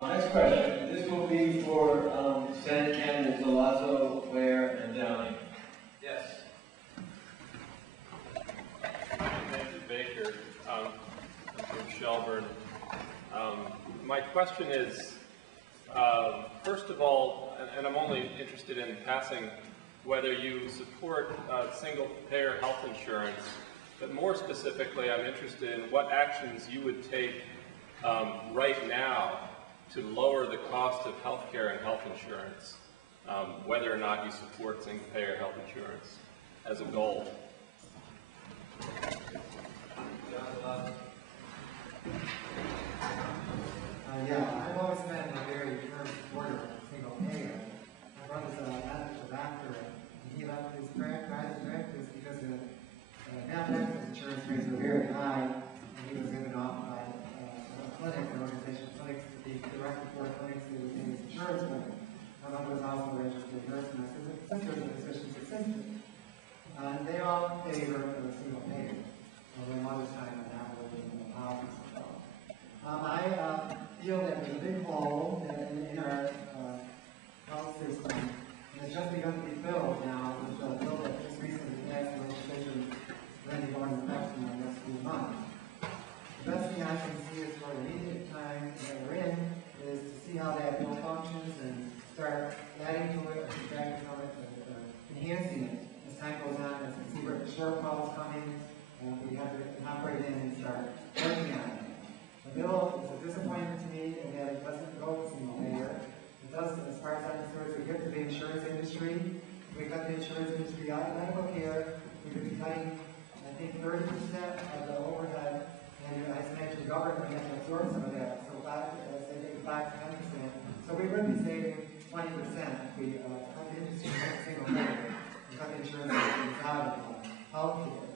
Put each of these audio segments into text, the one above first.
Next question. This will be for Senate candidates Zelazo, Ware, and Downey. Yes. Andrew Baker. I'm from Shelburne. My question is, first of all, and I'm only interested in passing whether you support single-payer health insurance, but more specifically, I'm interested in what actions you would take right now to lower the cost of health care and health insurance, whether or not you support single-payer health insurance as a goal. Yeah, I've always been a very firm supporter of single payer. My brother's a doctor, and he left his practice because the malpractice insurance rates were very high, and he was given off by a clinic, an organization, clinics to be directed for clinics to pay his insurance money. My mother was also a registered nurse, and my sister was a physician's assistant. And they all favor the single payer. My mother's time on that was in the politics. I feel that there's a big hole in our health system, and it's just begun to be filled now with a bill that just recently passed the legislation going to go into effect in the next few months. The best thing I can see is for the immediate time that we're in is to see how that bill functions and start adding to it, or subtracting from it, enhancing it as time goes on, as we see where the shortfall is coming, and we have to operate in and start working on it. The bill is a disappointment to me in that it doesn't go to single payer. It does, as far as I'm concerned, it's a gift to the insurance industry. If we cut the insurance industry out of medical care, we could be cutting, I think, 30% of the overhead, and I imagine the government has to absorb some of that. So say maybe 5 to 10%. So we would be saving 20% if we cut the industry out of single payer and cut the insurance industry out of health care.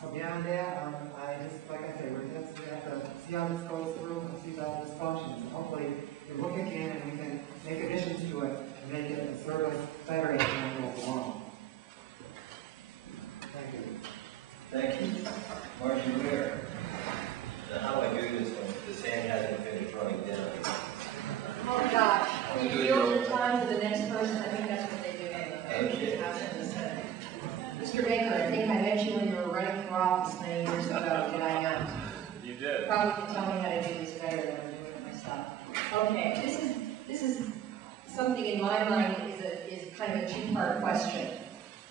So beyond that, I just, like I said, we have to see how this goes through and see how this functions. And hopefully, we look again and we can make additions to it and make it a service better as time goes along. Thank you. Thank you. Margie, Ware. Now, how do I do this when the sand hasn't finished running down? Oh gosh, you yield your time to the next person. I think that's what they do in the House and the Senate. Mr. Baker, I think I met you when you were running for office many years ago, did I not? You did. Probably can tell me how to do this better than I'm doing it myself. Okay, this is something in my mind is kind of a two-part question.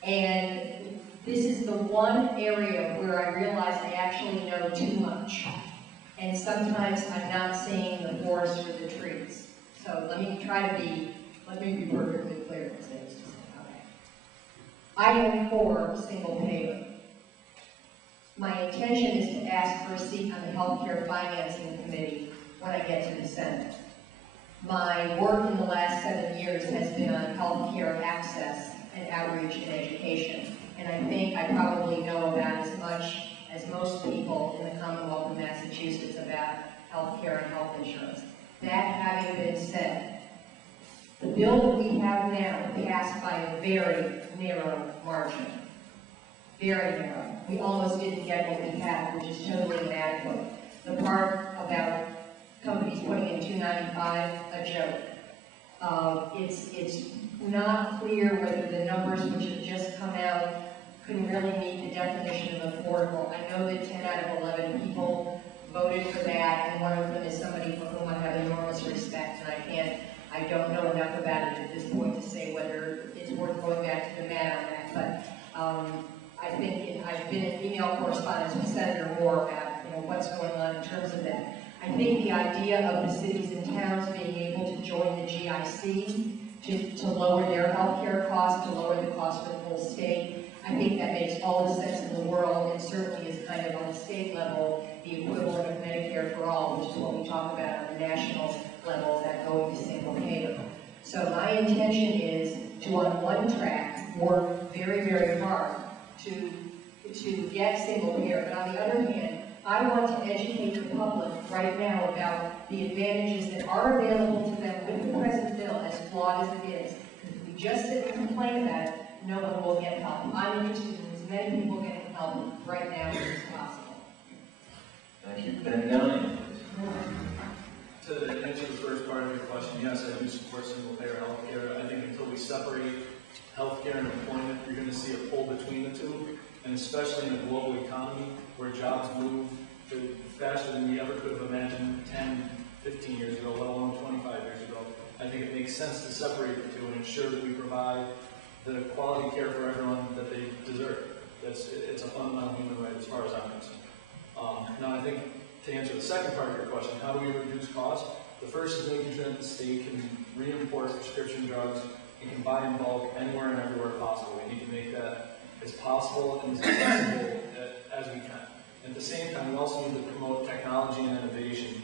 And this is the one area where I realize I actually know too much. And sometimes I'm not seeing the forest for the trees. So let me be perfectly clear and say this. I am for single payer. My intention is to ask for a seat on the Healthcare Financing Committee when I get to the Senate. My work in the last 7 years has been on healthcare access and outreach and education. And I think I probably know about as much as most people in the Commonwealth of Massachusetts about healthcare and health insurance. That having been said, the bill that we have now passed by a very narrow margin. Very narrow. We almost didn't get what we had, which is totally inadequate. The part about companies putting in $295, a joke. It's not clear whether the numbers which have just come out can really meet the definition of affordable. I know that 10 out of 11 people voted for that, and one of them is somebody for whom I have enormous respect, and I don't know enough about it at this point to say whether it's worth going back to the mat on that, but I think I've been in email correspondence with Senator Moore about what's going on in terms of that. I think the idea of the cities and towns being able to join the GIC to lower their health care costs, to lower the cost for the whole state, I think that makes all the sense in the world, and certainly is kind of on the state level the equivalent of Medicare for all, which is what we talk about on the national level, that going to single payer. So my intention is to, on one track, work very, very hard to get single payer, but on the other hand, I want to educate the public right now about the advantages that are available to them with the present bill, as flawed as it is. Because if we just sit and complain about it, no one will get help. I'm interested in as many people getting help right now as possible. Thank you. Ben Downey. To answer I do support single-payer healthcare. I think until we separate healthcare and employment, you're going to see a pull between the two, and especially in a global economy where jobs move faster than we ever could have imagined 10, 15 years ago, let alone 25 years ago. I think it makes sense to separate the two and ensure that we provide the quality care for everyone that they deserve. It's a fundamental human right as far as I'm concerned. Now I think to answer the second part of your question, how do we reduce costs? The first is making sure that the state can re-import prescription drugs and can buy in bulk anywhere and everywhere possible. We need to make that as possible and as accessible as we can. At the same time, we also need to promote technology and innovation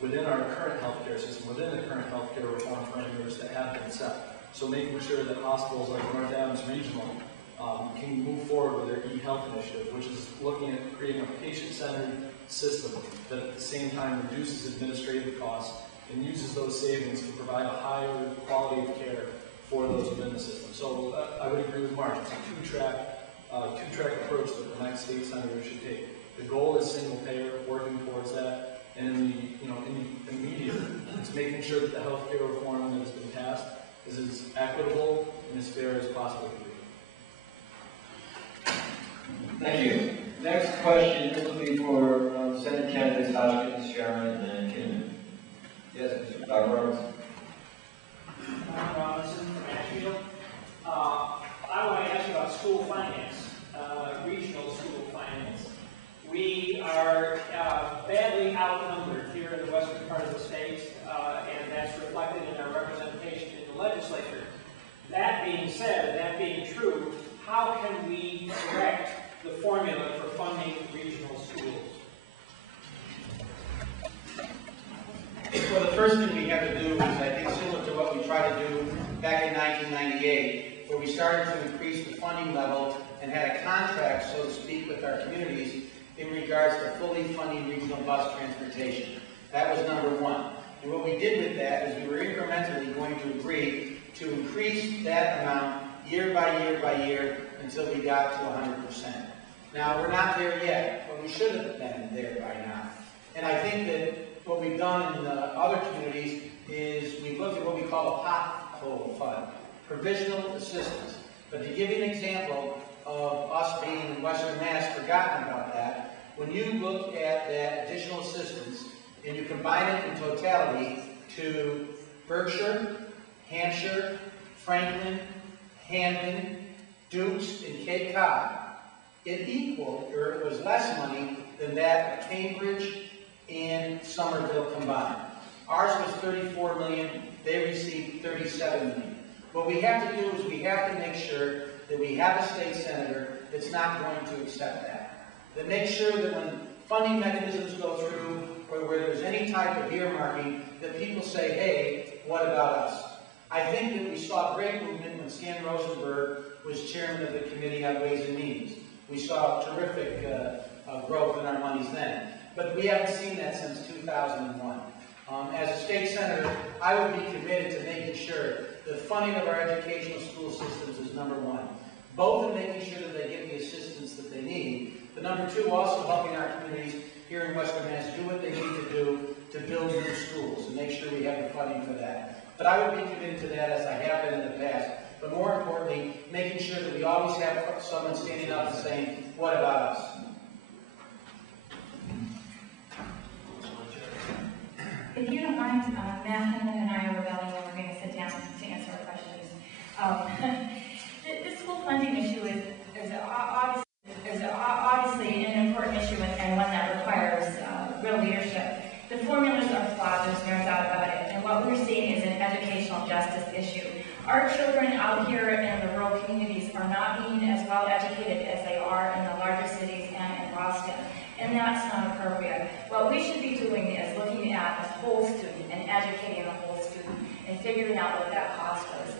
within our current healthcare system, within the current healthcare reform parameters that have been set. So making sure that hospitals like North Adams Regional can move forward with their e-health initiative, which is looking at creating a patient-centered system that at the same time reduces administrative costs and uses those savings to provide a higher quality of care for those within the system. So I would agree with Margie. It's a two-track approach that the next state senator should take. The goal is single payer, working towards that, and in the immediate, it's making sure that the healthcare reform that has been passed is as equitable and as fair as possible can be. Thank you. Next question will be for Senate candidates Hodgkins, Sharron, and Kinnaman. Yes, Dr. Robinson. I'm Robinson from Ashfield. I want to ask you about school finance, regional school finance. We are badly outnumbered here in the western part of the state, and that's reflected in our representation in the legislature. That being said, that being true, how can we correct the formula for funding regional schools? Well, the first thing we have to do is, I think, similar to what we tried to do back in 1998, where we started to increase the funding level and had a contract, so to speak, with our communities in regards to fully funding regional bus transportation. That was number one. And what we did with that is we were incrementally going to agree to increase that amount year by year by year until we got to 100%. Now, we're not there yet, but we should have been there by now. And I think that what we've done in other communities is we've looked at what we call a pothole fund, provisional assistance. But to give you an example of us being in Western Mass forgotten about that, when you look at that additional assistance and you combine it in totality to Berkshire, Hampshire, Franklin, Hamden, Dukes, and Cape Cod, it equaled, or it was less money than that of Cambridge and Somerville combined. Ours was $34 million, they received $37 million. What we have to do is we have to make sure that we have a state senator that's not going to accept that. That makes sure that when funding mechanisms go through, or where there's any type of earmarking, that people say, hey, what about us? I think that we saw great movement when Stan Rosenberg was chairman of the Committee on Ways and Means. We saw terrific growth in our monies then. But we haven't seen that since 2001. As a state senator, I would be committed to making sure the funding of our educational school systems is number one. Both in making sure that they get the assistance that they need, but number two, also helping our communities here in Western Mass do what they need to do to build new schools and make sure we have the funding for that. But I would be committed to that as I have been in the past. But more importantly, making sure that we always have someone standing up and saying, what about us? If you don't mind, Matt, Helen, and I are rebelling, and we're going to sit down to answer our questions. This school funding issue is obviously an important issue and one that requires real leadership. The formulas are flawed, there's no doubt about it, and what we're seeing is an educational justice issue. Our children out here in the rural communities are not being as well educated as they are in the larger cities and in Boston. And that's not appropriate. What we should be doing is looking at the whole student and educating the whole student and figuring out what that cost is.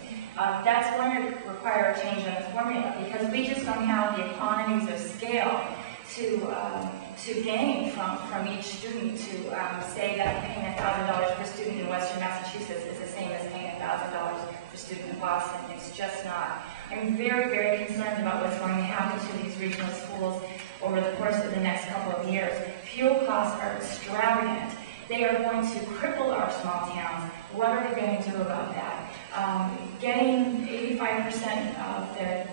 That's going to require a change in the formula because we just don't have the economies of scale to gain from each student to say that paying $1,000 per student in Western Massachusetts is the same as paying $1,000 per student in Boston. It's just not. I'm very, very concerned about what's going to happen to these regional schools over the course of the next couple of years. Fuel costs are extravagant. They are going to cripple our small towns. What are they going to do about that? Getting 85% of the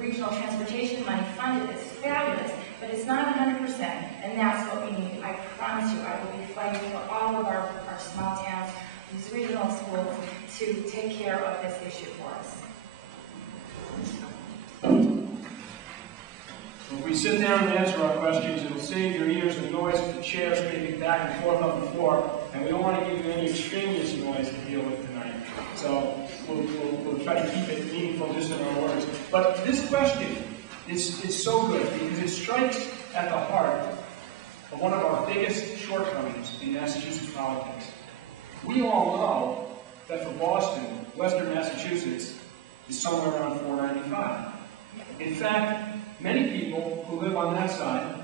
regional transportation money funded is fabulous, but it's not 100%, and that's what we need. I promise you, I will be fighting for all of our small towns, these regional schools, to take care of this issue for us. If we sit down and answer our questions, it'll save your ears the noise of the chairs moving back and forth on the floor, and we don't want to give you any extraneous noise to deal with tonight. So we'll try to keep it meaningful just in our words. But this question is so good because it strikes at the heart of one of our biggest shortcomings in Massachusetts politics. We all know that for Boston, Western Massachusetts is somewhere around 495. In fact, many people who live on that side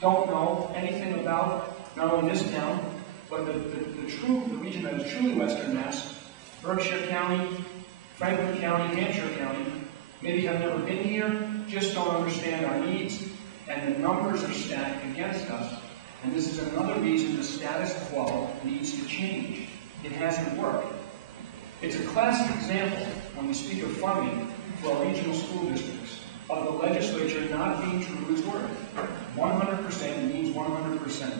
don't know anything about not only this town, but the region that is truly Western Mass, Berkshire County, Franklin County, Hampshire County, maybe have never been here, just don't understand our needs, and the numbers are stacked against us. And this is another reason the status quo needs to change. It hasn't worked. It's a classic example, when we speak of funding for our regional school districts, of the legislature not being true to its word. 100% means 100%.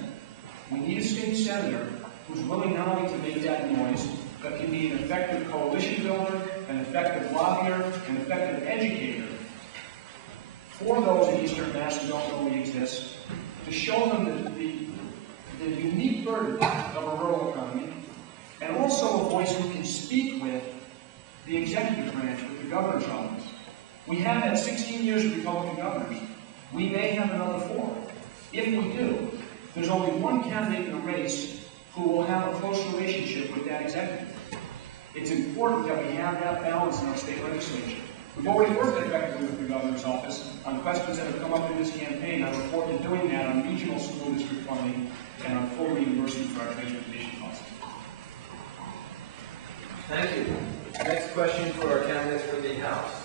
We need a state senator who's willing not only to make that noise, but can be an effective coalition builder, an effective lobbyer, an effective educator for those in Eastern Mass who don't know we exist, to show them the unique burden of a rural economy, and also a voice who can speak with the executive branch, with the governor's office. We have had 16 years of Republican governors. We may have another 4. If we do, there's only one candidate in the race who will have a close relationship with that executive. It's important that we have that balance in our state legislature. We've already worked effectively with the governor's office on questions that have come up in this campaign. I look forward to doing that on regional school district funding and on full reimbursement for our transportation costs. Thank you. Next question for our candidates for the House.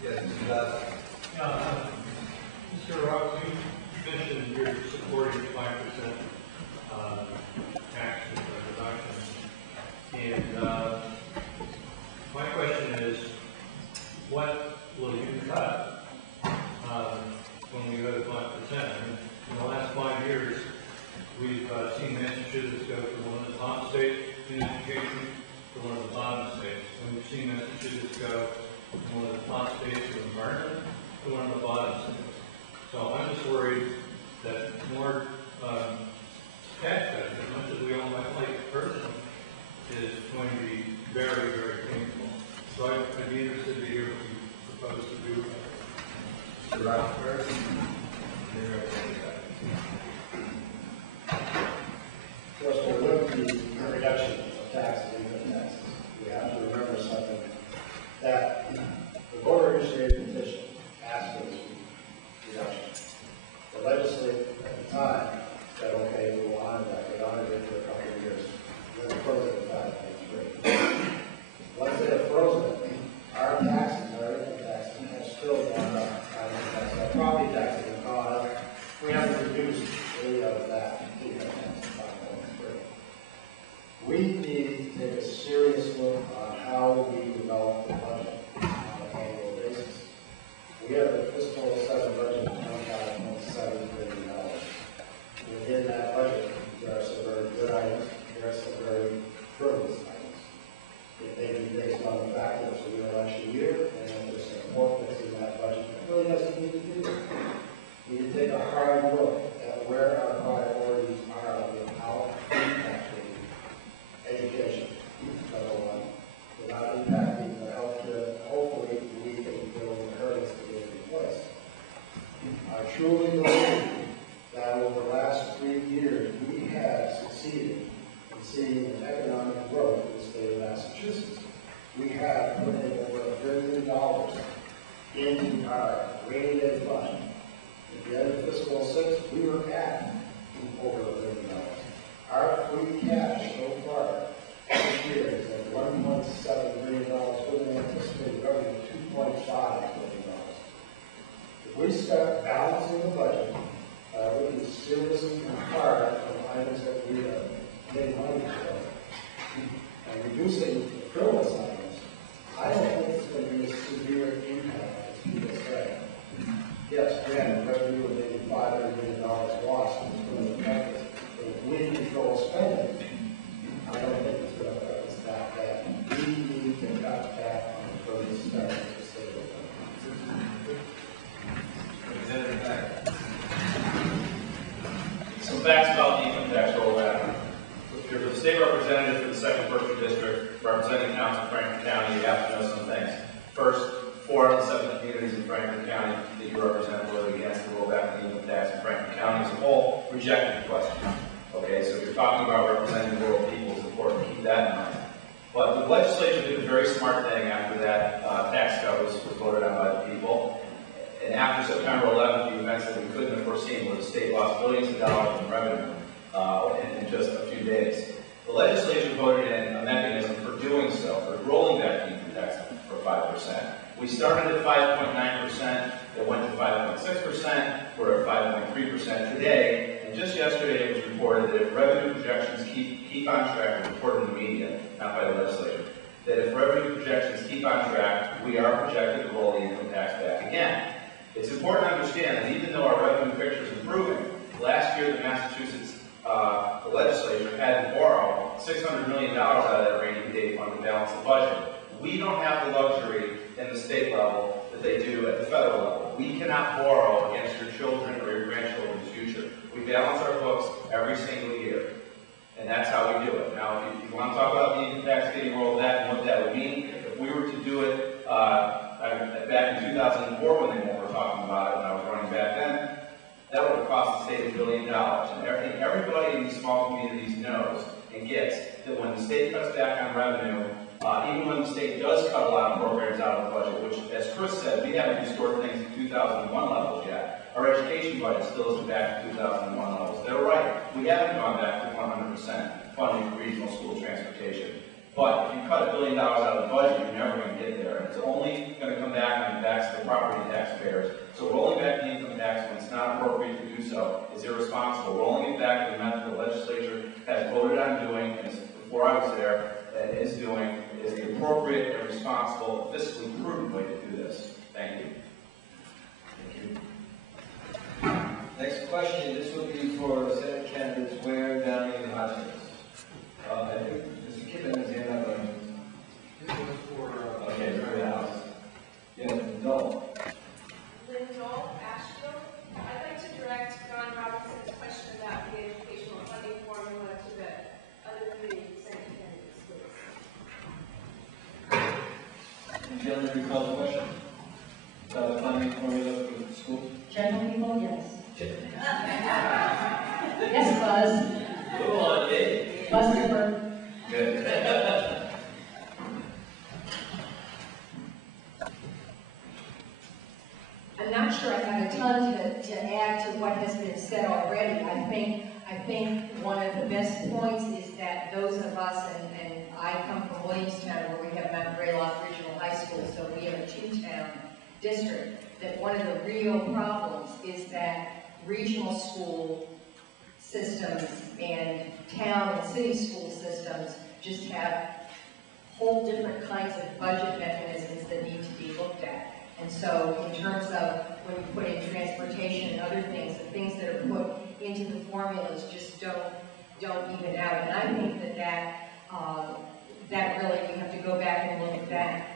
Yes, Mr. Zelazo. Mr. Racz, you mentioned you're supporting 5% tax reduction. And my question is, what will you cut when we go to 5%? In the last 5 years, we've seen Massachusetts go from one of the top states in education to one of the bottom states. And we've seen Massachusetts go from one of the top states in environment to one of the bottom states. So I'm just worried that more tax cuts, as much as we all might like it personally, is going to be very, very painful. So I'd be interested to hear what you propose to do about it. Mr. Racz first. First, we look at the reduction of taxes, income taxes. We have to remember something, that the voter-initiated petition asked for this reduction. The legislature at the time said, okay, we'll honor that. They honored it for a couple of years. Then they froze it at 5.3. Once they have frozen it, our taxes, our income taxes, have still gone up. Our property taxes have gone up. We haven't reduced any of that income tax to 5.3. We need to take a serious look on how we develop the budget on an annual basis. We have a fiscal 7 budget of $25.7 billion. Within that budget, there are some very good items, there are some very frivolous items. It may be based on the fact that it's a real election year, and if there's some work that's in that budget that really doesn't need to do that. We need to take a hard look at where our priorities are without impacting education, number one, without impacting the healthcare. Hopefully, we can build the hurdles to get in place. I truly believe that over the last 3 years, we have succeeded in seeing an economic growth in the state of Massachusetts. We have put in over $1 billion into our rainy day fund. At the end of fiscal 6, we were at over $1 billion. Our free cash so far this year is at $1.7 billion with an anticipated revenue of $2.5 billion. If we start balancing the budget, looking seriously and hard on items that we have getting money for it, and reducing the frivolous items, I don't think it's going to be a severe impact, as people say. Yes, again, revenue of maybe $500 million lost is going to affect us, but if we control spending, I don't think it's going to affect us that bad. We need to cut back on the further spending to save it. Representative Guyer. Some facts about the income tax rollback. If you're the state representative for the 2nd Berkshire District, representing towns in Franklin County, you have to know some things. First, 4 out of the 7 communities in Franklin County that you represent voted against the rollback of the income tax in Franklin County as a whole, rejected the question. Okay, so if you're talking about representing the rural people, it's important to keep that in mind. But the legislature did a very smart thing after that tax cut was voted on by the people. And after September 11th, the events that we couldn't have foreseen where the state lost billions of dollars in revenue in just a few days. The legislature voted in a mechanism for doing so, for rolling back the income tax for 5%. We started at 5.9%, it went to 5.6%, we're at 5.3% today, and just yesterday it was reported that if revenue projections keep on track, it was reported in the media, not by the legislature, that if revenue projections keep on track, we are projected to roll the income tax back again. It's important to understand that even though our revenue picture is improving, last year the Massachusetts the legislature had to borrow $600 million out of that rainy day fund to balance the budget. We don't have the luxury in the state level that they do at the federal level. We cannot borrow against your children or your grandchildren's future. We balance our books every single year. And that's how we do it. Now, if you want to talk about the income tax getting rolled back and what that would mean, if we were to do it back in 2004 when they were talking about it, when I was running back then, that would have cost the state $1 billion. And everybody in these small communities knows and gets that when the state cuts back on revenue, even when the state does cut a lot of programs out of the budget, which, as Chris said, we haven't restored things to 2001 levels yet. Our education budget still isn't back to 2001 levels. They're right. We haven't gone back to 100% funding for regional school transportation. But if you cut $1 billion out of the budget, you're never going to get there. It's only going to come back on the backs of the property taxpayers. So rolling back the income tax when it's not appropriate to do so is irresponsible. Rolling it back to the method the legislature has voted on doing, and before I was there, and is doing, is the appropriate and responsible, fiscally prudent way to do this. Thank you. Thank you. Next question. This will be for Senate candidates Ware, Downey, and Hodgkins. I think Mr. Kinnaman is hand up. This was for okay, for the House. Yes, Dalton. Ashfield. I'd like to direct Ron Robinson's question about the educational funding formula to the other three Senate candidates, please. Can the gentleman recall the question? About the funding formula for the schools? General people, yes. Yes, Buzz. Go on, Dave. Buzz number. Good. I'm not sure I have a ton to add to what has been said already. I think one of the best points is that those of us, and I come from Williamstown where we have Mount Greylock Regional High School, so we have a two-town district, that one of the real problems is that regional school systems and town and city school systems just have whole different kinds of budget mechanisms that need to be looked at. And so in terms of when you put in transportation and other things, the things that are put into the formulas just don't even out. And I think that really, we have to go back and look at that.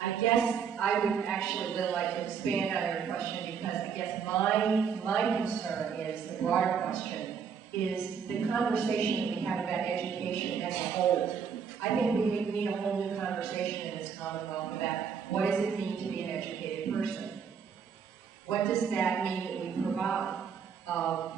I guess I would actually really like to expand on your question, because I guess my concern is, the broader question, is the conversation that we have about education as a whole. I think we need a whole new conversation in this Commonwealth about what does it mean to be an educated person? What does that mean that we provide?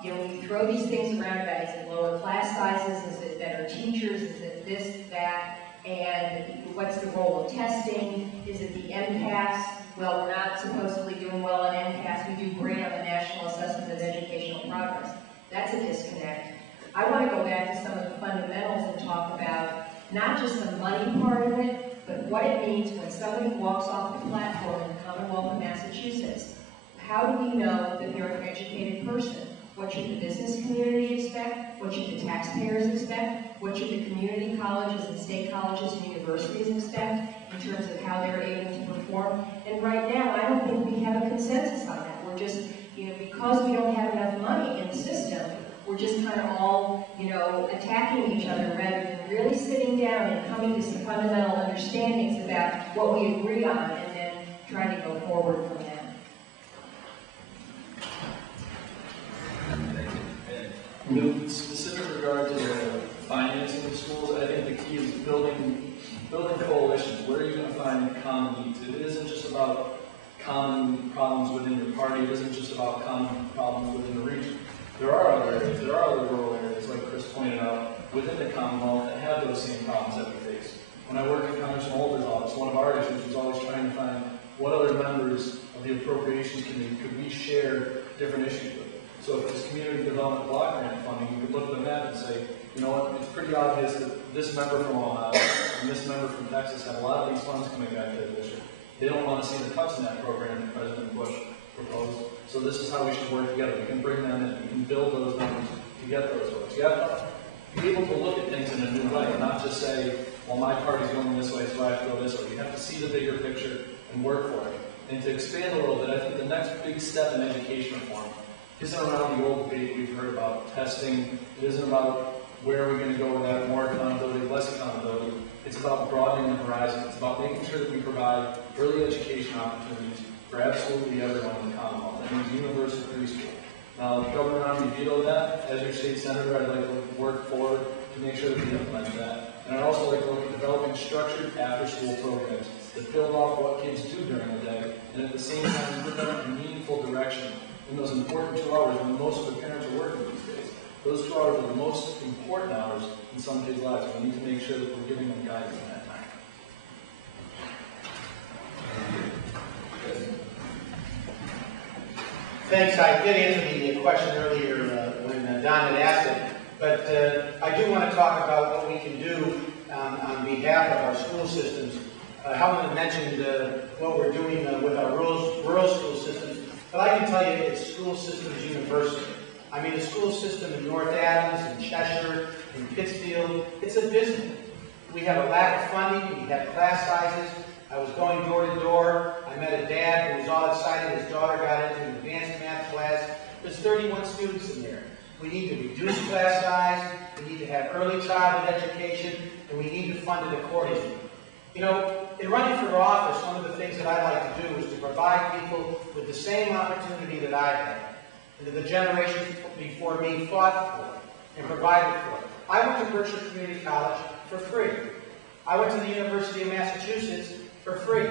We throw these things around about, is it lower class sizes, is it better teachers, is it this, that, and what's the role of testing? Is it the MCAS? Well, we're not supposedly doing well on MCAS. We do great on the National Assessment of Educational Progress. That's a disconnect. I want to go back to some of the fundamentals and talk about not just the money part of it, but what it means when somebody walks off the platform in the Commonwealth of Massachusetts. How do we know that they're an educated person? What should the business community expect? What should the taxpayers expect? What should the community colleges and state colleges and universities expect in terms of how they're able to perform? And right now, I don't think we have a consensus on that. We're just, because we don't have enough money in the system, we're just kind of all, attacking each other rather than really sitting down and coming to some fundamental understandings about what we agree on and then trying to go forward from that. With specific regard to the financing of schools, I think the key is building coalitions. Where are you going to find common needs? It isn't just about common problems within your party. It isn't just about common problems within the region. There are other areas. There are other rural areas, like Chris pointed out, within the Commonwealth that have those same problems that we face. When I worked in Congressman Holder's office, one of our issues was always trying to find what other members of the Appropriations Committee could we share different issues with. So if it's community development block grant funding, you could look at the map and say, you know what, it's pretty obvious that this member from Ohio and this member from Texas have a lot of these funds coming back to the district. They don't want to see the cuts in that program that President Bush proposed. So this is how we should work together. We can bring them in. We can build those numbers to get those votes. You have to be able to look at things in a new way, not just say, well, my party's going this way, so I have to go this way. You have to see the bigger picture and work for it. And to expand a little bit, I think the next big step in education reform isn't around the old debate we've heard about testing. It isn't about where are we going to go with that, more accountability, less accountability. It's about broadening the horizon. It's about making sure that we provide early education opportunities for absolutely everyone in the Commonwealth. That means universal preschool. Now, the Governor Romney vetoed that. As your state senator, I'd like to work forward to make sure that we implement that. And I'd also like to look at developing structured after-school programs that build off what kids do during the day, and at the same time put them in a meaningful direction in those important 2 hours when most of the parents are working these days. Those 2 hours are the most important hours in some kids' lives. We need to make sure that we're giving them guidance in that time. Thanks. I did answer the question earlier when Don had asked it, but I do want to talk about what we can do on behalf of our school systems. Helen mentioned what we're doing with our rural school systems, but I can tell you it's school systems universal. I mean, the school system in North Adams, in Cheshire, in Pittsfield, it's a business. We have a lack of funding, we have class sizes. I was going door to door. I met a dad who was all excited. His daughter got into an advanced math class. There's 31 students in there. We need to reduce class size. We need to have early childhood education, and we need to fund it accordingly. In running for office, one of the things that I like to do is to provide people with the same opportunity that I had, and that the generations before me fought for and provided for. I went to Berkshire Community College for free. I went to the University of Massachusetts for free.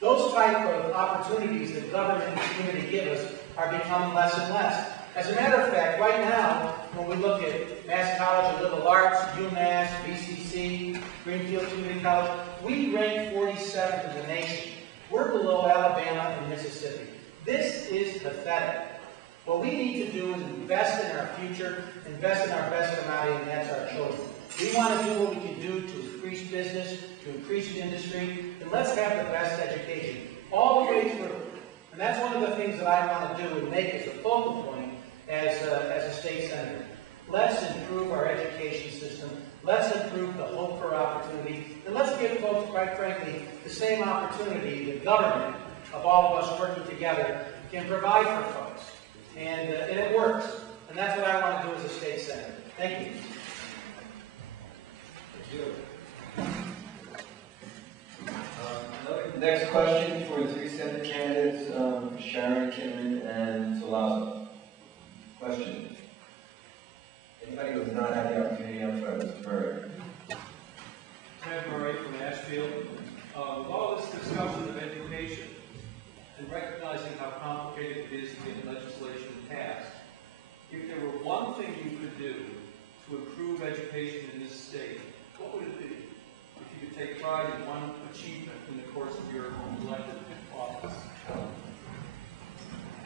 Those type of opportunities that government and community give us are becoming less and less. As a matter of fact, right now, when we look at Mass College of Liberal Arts, UMass, BCC, Greenfield Community College, we rank 47th in the nation. We're below Alabama and Mississippi. This is pathetic. What we need to do is invest in our future, invest in our best commodity, and that's our children. We want to do what we can do to increase business, to increase industry, and let's have the best education all the way through. And that's one of the things that I want to do and make as a focal point as a state senator. Let's improve our education system. Let's improve the hope for opportunity. And let's give folks, quite frankly, the same opportunity the government of all of us working together can provide for folks. And it works. And that's what I want to do as a state senator. Thank you. Next question for the 3 Senate candidates, Sharron, Kinnaman, and Zelazo. Question. Anybody who has not had the opportunity, I'm sorry, Mr. Berg. Ted Murray from Ashfield. With all this discussion of education and recognizing how complicated it is to get legislation passed, if there were one thing you could do to improve education in this state, what would it be? If you could take pride in one achievement in the course of your elected office.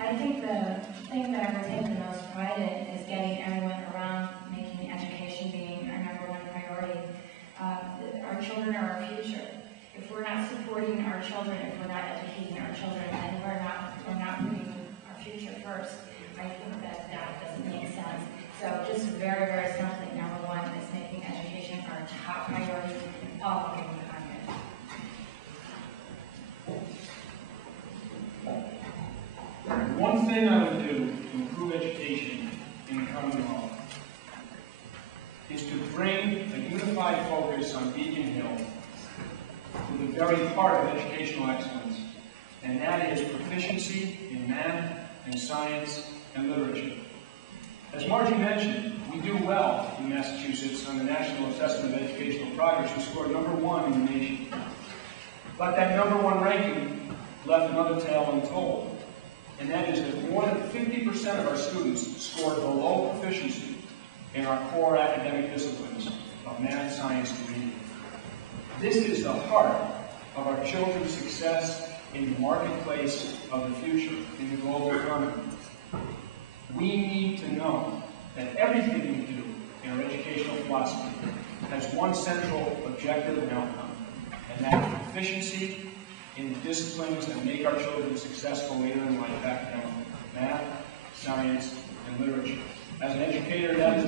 I think the thing that I would take the most pride in is getting everyone around making education being our #1 priority. Our children are our future. If we're not supporting our children, if we're not educating our children, then we're not putting our future first. I think that doesn't make sense. So just very, very simply, number one is making education our top priority, all of the content. One thing I would do to improve education in the coming law is to bring a unified focus on Beacon Hill to the very heart of educational excellence, and that is proficiency in math and science and literature. As Margie mentioned, we do well in Massachusetts on the National Assessment of Educational Progress. We scored #1 in the nation. But that #1 ranking left another tale untold, and that is that more than 50% of our students scored below proficiency in our core academic disciplines of math, science, and reading. This is the heart of our children's success in the marketplace of the future, in the global economy. We need to know that everything we do in our educational philosophy has one central objective and outcome, and that is proficiency in the disciplines that make our children successful later in life academically: math, science, and literature. As an educator, that is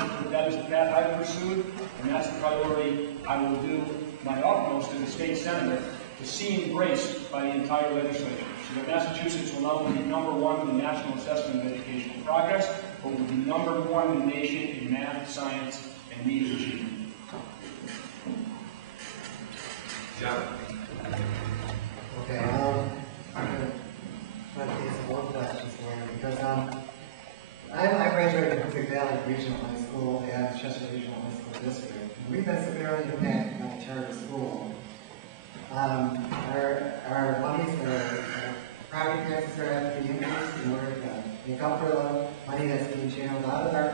the path I've pursued, and that's the priority I will do my utmost as a state senator to see embraced by the entire legislature, so that Massachusetts will not only be #1 in the National Assessment of Educational Progress, but will be #1 in the nation in math, science, and reading achievement. John. Okay, I'm going to try to answer one question for you, because I graduated from Big Valley Regional High School and Chester Regional High School District. And we've been severely impacted by the charter school. Our monies, our property taxes are have to be increased in order to make up for the money that's being channeled out of our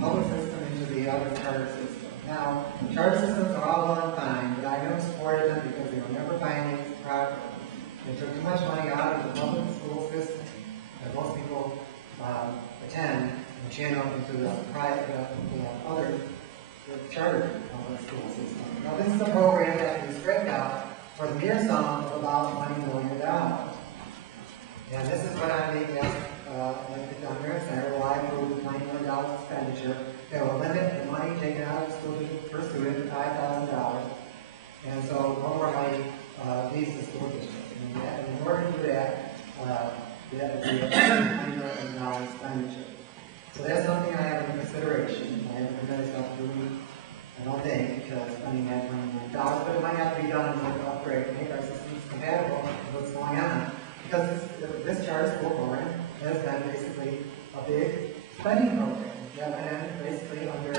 public system into the other charter system. Now, the charter systems are all well and fine, but I never supported them because they were never financed properly. They took too much money out of the public school system that most people attend and channel into the private, other charter public school system. Now, this is a program that is spread out for the mere sum of about $20 million. And this is what I'm being asked at the Governor Center. Will I approve the $20 million expenditure that will limit the money taken out of the school per student to $5,000, and so no more money leaves the school district. And in order to do that, that would be a $20 million expenditure. So that's something I have in consideration. I haven't really stuff to do, I don't think, because spending that $20 million, but it might have to be done in order to upgrade, make our systems compatible with what's going on. Because this charter school program has been basically a big spending program. And basically under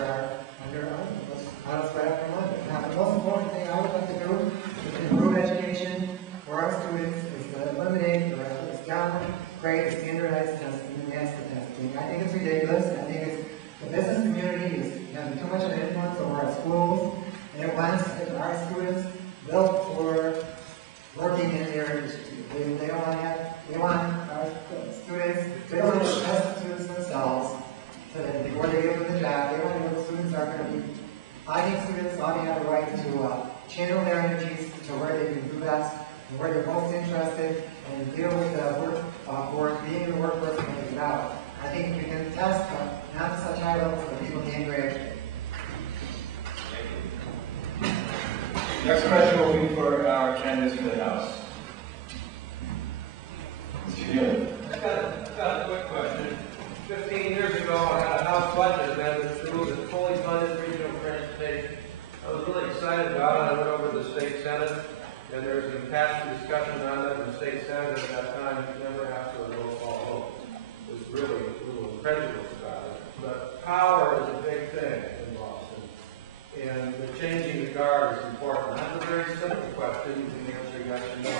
how to spread out our money. Now, the most important thing I would like to do to improve education for our students is to eliminate or downgrade the standardized testing and master testing. I think it's ridiculous. I think it's the business community is having too much of an influence over our schools, and it wants our students built for working in their industry. They don't want to have, they want our students, they don't want to test students themselves. So that before they get to the job, they want to know the students are going to be finding students ought to have the right to channel their energies to where they can do best and where they're most interested and deal with the work, being in the workforce and getting it out. I think we can test, not to such high levels that people can't graduate. Next question will be for our candidates for the House. Mr. Hill. I've got a quick question. 15 years ago, I had a House budget that was a fully funded regional transportation. I was really excited about it. I went over to the state senate, and there was a passionate discussion on it in the state senate at that time. Never asked for a roll call vote. It was really a little incredulous about it. But power is a big thing in Boston, and the changing the guard is important. That's a very simple question. You can answer yes or no.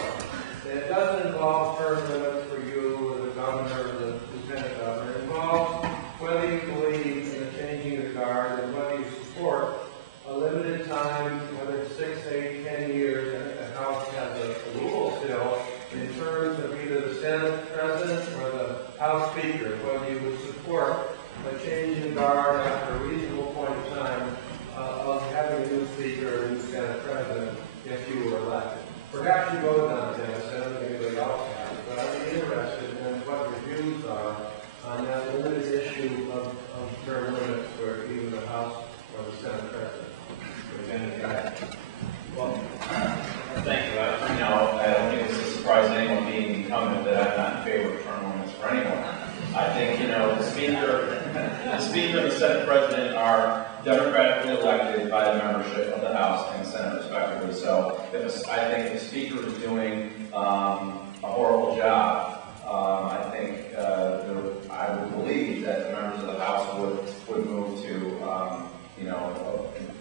It doesn't involve term limits for you or the governor or the lieutenant governor. It involves whether you believe in the changing of the guard and whether you support a limited time, whether it's 6, 8, 10 years. I think the House has a rule still in terms of either the Senate President or the House Speaker, whether you would support a change in guard after a reasonable point of time of having a new Speaker or a new Senate President if you were elected. Perhaps you voted on this. I don't think anybody Speaker and the Senate President are democratically elected by the membership of the House and Senate respectively. So I think if the Speaker is doing a horrible job, I think I would believe that the members of the House would move to,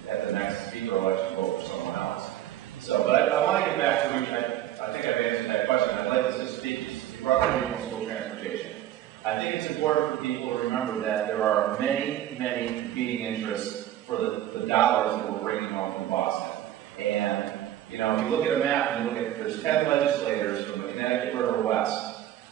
at the next Speaker election, vote for someone else. So, but I want to get back to, I think I've answered that question. I'd like to just speak, you brought up regional school transportation. I think it's important for people to remember that there are many, many competing interests for the dollars that we're bringing home from Boston. And, if you look at a map and you look at, there's 10 legislators from the Connecticut River West.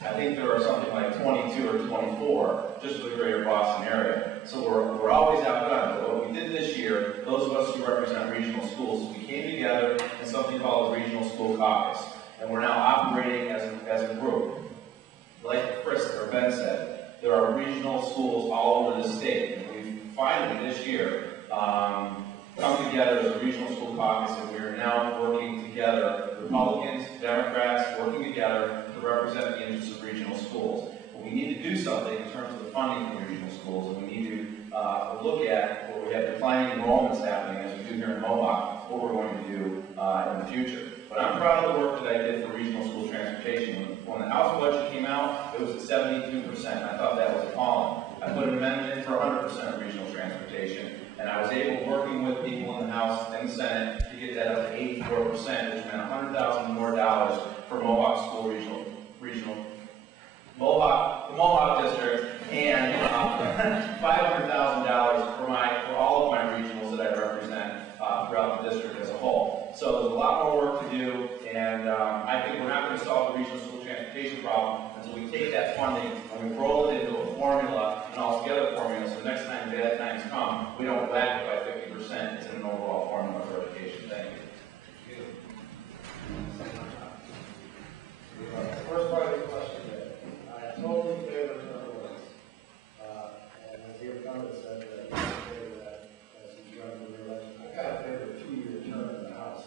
I think there are something like 22 or 24 just for the greater Boston area. So we're always outgunned. But what we did this year, those of us who represent regional schools, we came together in something called the Regional School Caucus. And we're now operating as a group. Like Chris or Ben said, there are regional schools all over the state. And we've finally this year come together as a regional school caucus, and we are now working together, Republicans, Democrats, working together to represent the interests of regional schools. But we need to do something in terms of the funding for regional schools, and we need to look at where we have declining enrollments happening, as we do here in Mohawk, what we're going to do in the future. But I'm proud of the work that I did for regional school transportation. When the House budget came out, it was at 72%. I thought that was appalling. I put an amendment in for 100% regional transportation, and I was able, working with people in the House and the Senate, to get that up to 84%, which meant $100,000 more for Mohawk School Regional Mohawk, the Mohawk District, and $500,000 for all of my regionals that I represent throughout the district as a whole. So there's a lot more work to do, and I think we're not going to solve the regional school transportation problem until we take that funding and we roll it into a formula, an altogether formula, so next time bad times come, we don't whack it by 50%. It's in an overall formula for education. Thank you. First part of the question, I totally favor term limits. And as the incumbent said, that he favor that as he's running for re-election. I kind of favor a 2-year term in the House.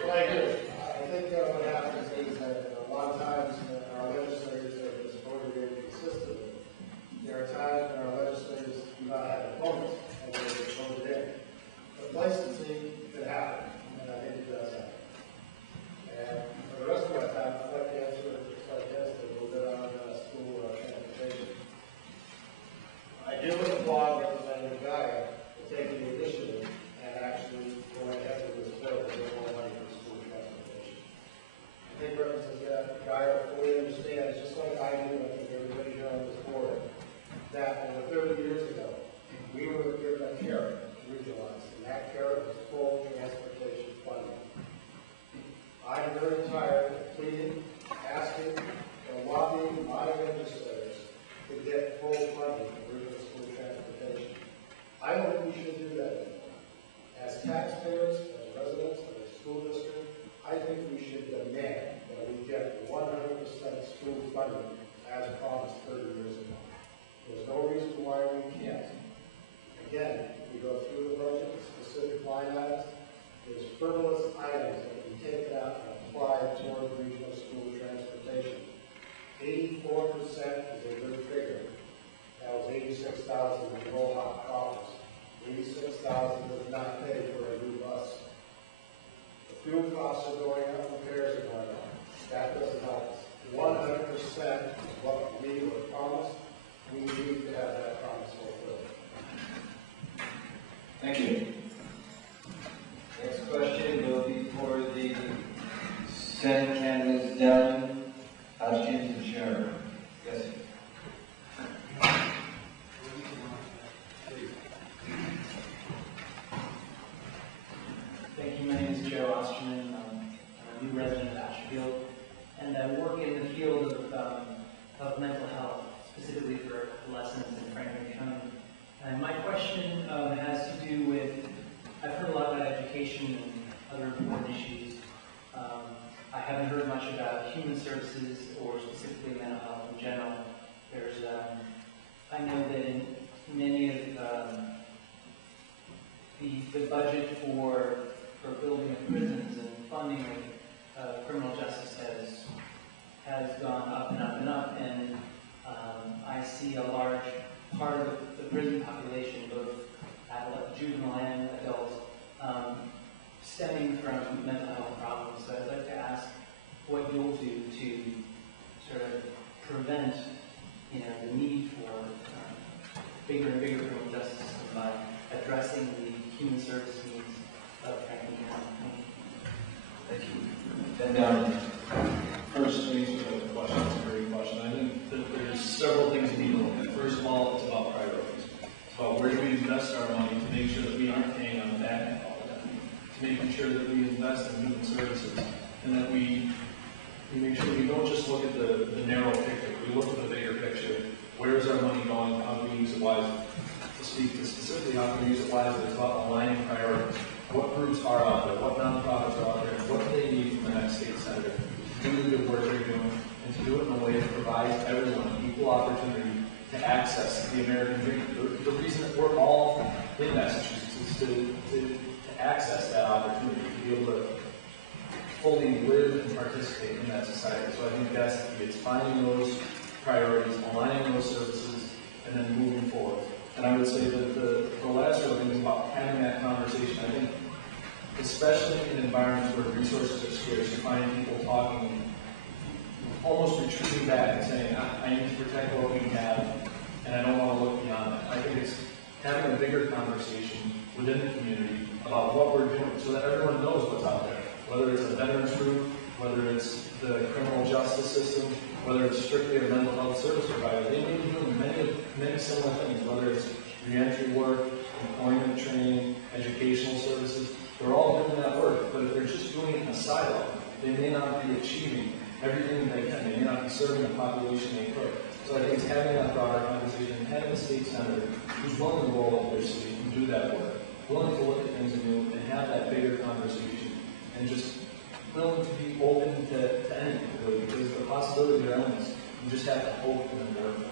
But I do. I think what happens is that a lot of times our legislators have been supported very consistently. There are times when our legislators do not have opponents and they get voted in. But licensing could happen, and I think it does happen. And for the rest of my time, I'd like to answer, just like Dennis did, a little bit on school transportation. I do applaud Representative Guyer for taking the initiative and actually going ahead with this bill to get more money for school transportation. I think Representative Guyer fully understands, just like I do, I think everybody here on this board, that over 30 years ago, we were given a carrot to regionalize, and that carrot was full transportation funding. I'm very tired of pleading, asking, and lobbying my legislators to get full funding for regional school transportation. I don't think we should do that anymore. As taxpayers, as residents of a school district, I think we should demand that we get 100% school funding as promised 30 years ago. There's no reason why we can't. Again, if we go through the budget, specific line items, there's frivolous items that can be taken out and applied toward regional school transportation. 84% is a good figure. That was 86,000 in the Mohawk coffers. 86,000 does not pay for a new bus. The fuel costs are going up, repairs are going up. That doesn't help us. 100% is what we were promised. We need to have that promise fulfilled. Thank you. Next question will be for the Senate candidates Downing, Hodgkins, and Sharron. Yes. Thank you. My name is Joe Osterman. I'm a new resident of Ashfield, and I work in the field of mental health, specifically for adolescents in Franklin County. And my question has to do with, I've heard a lot about education and other important issues. I haven't heard much about human services or specifically mental health in general. There's, I know that in many of the budget for building of prisons and funding of criminal justice has gone up and up and up, and I see a large part of the prison population, both juvenile and adult, stemming from mental health problems. So I'd like to ask what you'll do to sort of prevent, the need for bigger and bigger criminal justice system by addressing the human service needs of Franklin County. Thank you. First, thanks for the question. It's a great question. I think that there's several things we need to look at. First of all, it's about priorities. It's about where do we invest our money to make sure that we aren't paying on the back end all the time. To making sure that we invest in human services and that we make sure we don't just look at the narrow picture. We look at the bigger picture. Where is our money going? How do we use it wisely? To speak to specifically how can we use it wisely, it's about aligning priorities. What groups are out there? What nonprofits are out there? What do they need from the next state senator to do the good work they're doing and to do it in a way that provides everyone equal opportunity to access the American dream? The reason that we're all in Massachusetts is to access that opportunity, to be able to fully live and participate in that society. So I think that's the key. It's finding those priorities, aligning those services, and then moving forward. And I would say that the last real thing is about having that conversation. I think, especially in environments where resources are scarce, you find people talking, almost retreating back and saying, I need to protect what we have, and I don't want to look beyond that. I think it's having a bigger conversation within the community about what we're doing so that everyone knows what's out there. Whether it's a veterans group, whether it's the criminal justice system, whether it's strictly a mental health service provider, they may be doing many similar things, whether it's reentry work, employment training, educational services. They're all doing that work, but if they're just doing it in a silo, they may not be achieving everything they can. They may not be serving the population they could. So I think it's having that broader conversation and having a state senator who's willing to roll up their sleeve and do that work, willing to look at things anew and have that bigger conversation, and just willing to be open to anything, really, because the possibility of illness, you just have to hope and then work for it.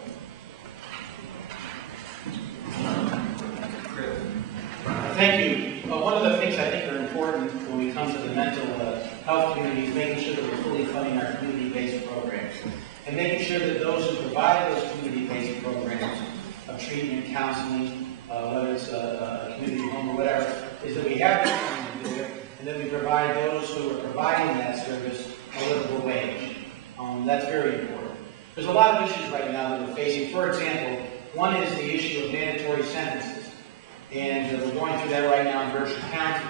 Thank you. One of the things I think are important when we come to the mental health community is making sure that we're fully funding our community-based programs. And making sure that those who provide those community-based programs of treatment, counseling, whether it's a community home or whatever, is that we have the money to do it, and that we provide those who are providing that service a livable wage. That's very important. There's a lot of issues right now that we're facing. For example, one is the issue of mandatory sentences. And we're going through that right now in Berkshire County.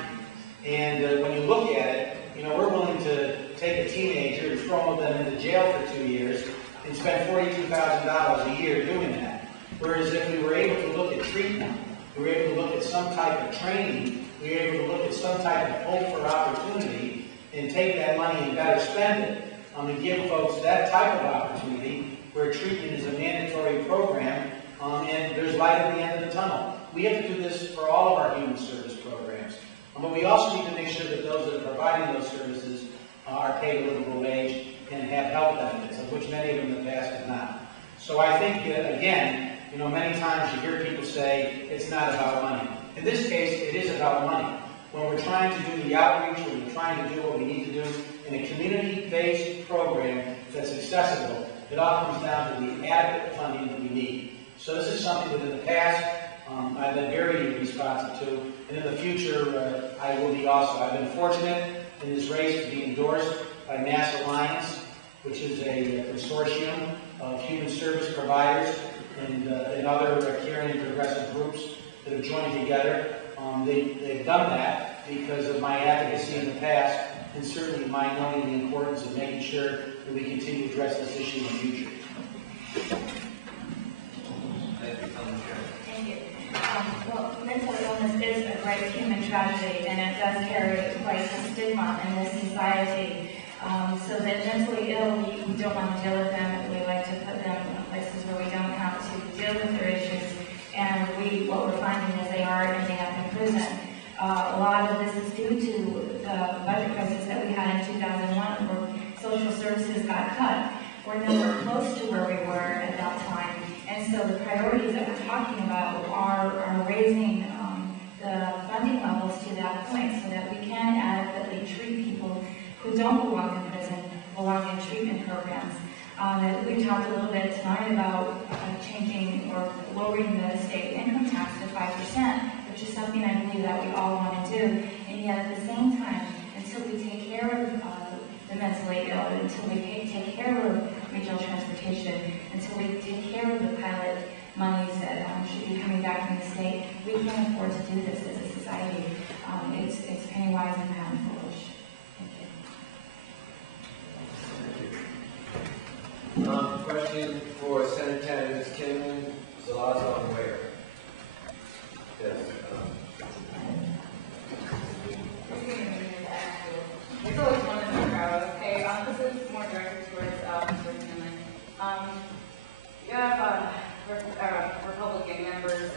And when you look at it, we're willing to take a teenager and throw them into jail for 2 years and spend $42,000 a year doing that. Whereas if we were able to look at treatment, we were able to look at some type of training, we were able to look at some type of hope for opportunity and take that money and better spend it, and give folks that type of opportunity where treatment is a mandatory program, and there's light at the end of the tunnel. We have to do this for all of our human service programs. But we also need to make sure that those that are providing those services are paid a livable wage and have health benefits, of which many of them in the past have not. So I think, again, many times you hear people say it's not about money. In this case, it is about money. When we're trying to do the outreach, when we're trying to do what we need to do in a community-based program that's accessible, it all comes down to the adequate funding that we need. So this is something that in the past, I've been very responsive to, and in the future, I will be also. I've been fortunate in this race to be endorsed by Mass Alliance, which is a consortium of human service providers and other caring and progressive groups that have joined together. They've done that because of my advocacy in the past, and certainly my knowing the importance of making sure that we continue to address this issue in the future. Thank you. Well, mental illness is a great human tragedy, and it does carry quite a stigma in this society. So that mentally ill, we don't want to deal with them. We like to put them in places where we don't have to deal with their issues. And what we're finding is they are ending up in prison. A lot of this is due to the budget crisis that we had in 2001, where social services got cut. We're nowhere close to where we were at that time. And so the priorities that we're talking about are raising the funding levels to that point so that we can adequately treat people who don't belong in prison, belong in treatment programs. talked a little bit tonight about changing or lowering the state income tax to 5%, which is something I believe that we all want to do. And yet at the same time, until we take care of the mentally ill, until we take care of regional transportation, until we take care of the pilot monies that should be coming back from the state, we can't afford to do this as a society. It's penny wise and pound foolish. Thank you. Question for Senate candidates Kinnaman, Zelazo, and Ware. Yes. It's always one in the crowd. Okay, this is more directed towards Kinnaman. You have Republican members,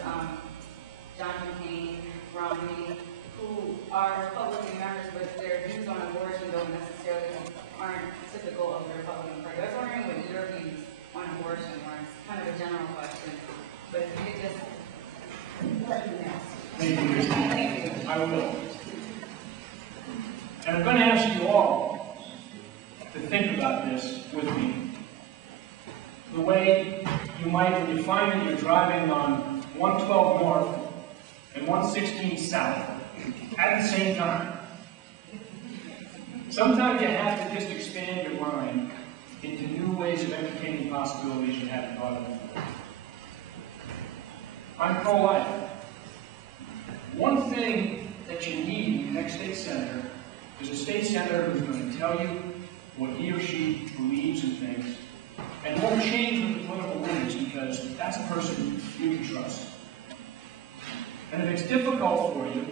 John McCain, Romney, who are Republican members, but their views on abortion aren't typical of the Republican Party. I was wondering what your views on abortion were. It's kind of a general question, but if you could just let me know. Thank you, Christine. Thank you. I will. And I'm going to ask you all to think about this with me. The way you might, when you find that you're driving on 112 North and 116 South at the same time. Sometimes you have to just expand your mind into new ways of entertaining possibilities you haven't thought of before. I'm pro-life. One thing that you need in your next state senator is a state senator who's going to tell you what he or she believes and thinks, and won't change with the political winds because that's a person you can trust. And if it's difficult for you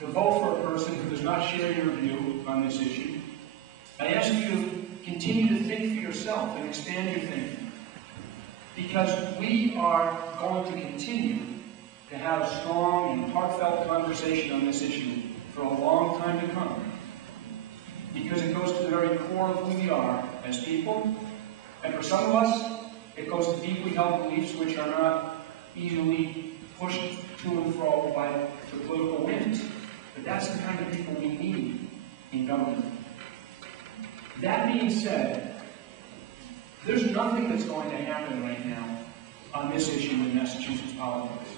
to vote for a person who does not share your view on this issue, I ask you to continue to think for yourself and expand your thinking. Because we are going to continue to have a strong and heartfelt conversation on this issue for a long time to come. Because it goes to the very core of who we are as people, and for some of us, it goes to deeply held beliefs which are not easily pushed to and fro by the political winds. But that's the kind of people we need in government. That being said, there's nothing that's going to happen right now on this issue in Massachusetts politics.